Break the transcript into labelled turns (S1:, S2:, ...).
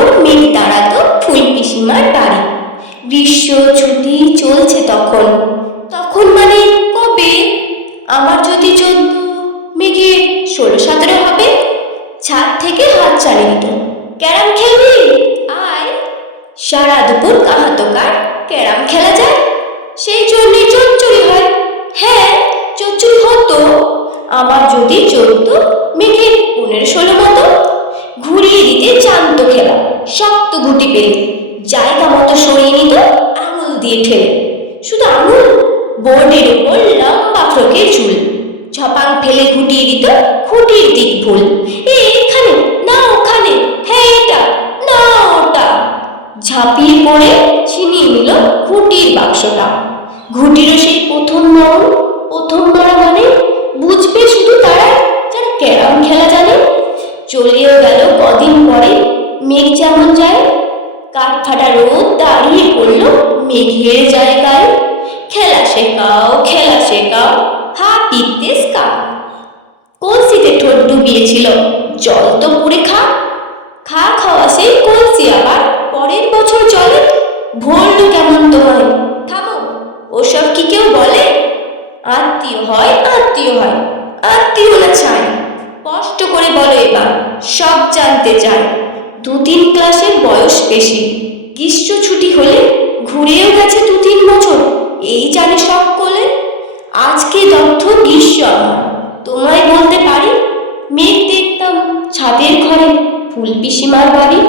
S1: ওপর মেঘ দাঁড়াতো ফুল পিসিমার বাড়ি। গ্রীষ্ম, ছুটি চলছে তখন। তখন মানে কবে? আমার যদি চোদ্দ, মেঘে ষোলো, সতেরো হবে। ছাদ থেকে হাত চালিয়ে দিত। ক্যারাম খেলবি আয়। সারা দুপুর কাহাতকার ক্যারাম খেলা যায়? সেই জন্যই চচ্চড়ি হয়। হ্যাঁ চচ্চড়ি হতো। আবার যদি চলতো মেঘে পনেরো, ষোলো মতো। ঘুরিয়ে দিতে জানতো খেলা। শক্ত গুটি পেরে জায়গা মতো সরিয়ে নিত, আঙুল দিয়ে ঠেলে। শুধু আঙুল, বোর্ডের উপর লম্বা ফ্রকের চুল। ঝপাং ফেলে ঘুটিয়ে দিত খুঁটির দিক ভুল। এখানে না ওখানে হ্যাঁ এটা না ওটা। ঝাঁপিয়ে পড়ে ছিনিয়ে নিল ঘুটির বাক্সটা। ঘুটিরও সেই প্রথম মরণ প্রথম মরা মানে বুঝবে শুধু তারা যারা ক্যারাম খেলা জানে। চলেও গেল কদিন পরে ফাটা রোদ দাঁড়িয়ে পড়ল মেঘের জায়গায়। খেলা শেখাও খেলা শেখাও হা পিতে স্কা কলসিতে ঠোঁট ডুবিয়েছিল, জল তো পুরে খা। খা খাওয়া সেই কলসি আবার, পরের বছর জলে ভরলো কেমন তোমায় থামো, ওসব কি কেউ বলে? আত্মীয় হয় আত্মীয় হয়, আত্মীয় না চায় কষ্ট করে বলো এবার, সব জানতে চায় দু তিন বেশি। গ্রীষ্ম ছুটি হলে ঘুরেও গেছে দু তিন বছর, এই জানে সব কোলে। আজকে দগ্ধ গ্রীষ্ম তোমায় বলতে পারি, মেঘ দেখতাম ছাদের ঘরে ফুল পিসিমার বাড়ি।